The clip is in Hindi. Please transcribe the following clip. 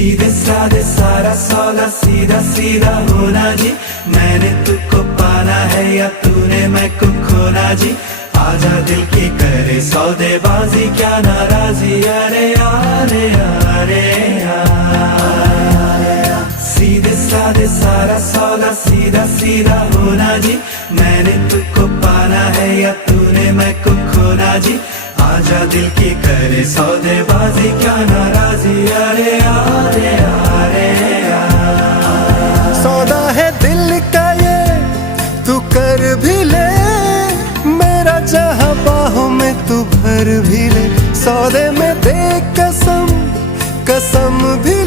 सीधे साधे सारा सौदा सीधा सीधा होना जी। मैंने तुझको पाना है या तूने मैं को खोना जी। आजा दिल की करे सौदेबाजी क्या नाराजी। अरे अरे अरे सीधे साधे सारा सौदा सीधा सीधा होना जी। मैंने तुझको पाना है या तूने मैं को खोना जी। आजा दिल की करे सौदेबाजी क्या नाराजी। अरे अरे अरे सौदा है दिल का ये तू कर भी ले, मेरा जहां बाहों में तू भर भी ले। सौदे में दे कसम कसम भी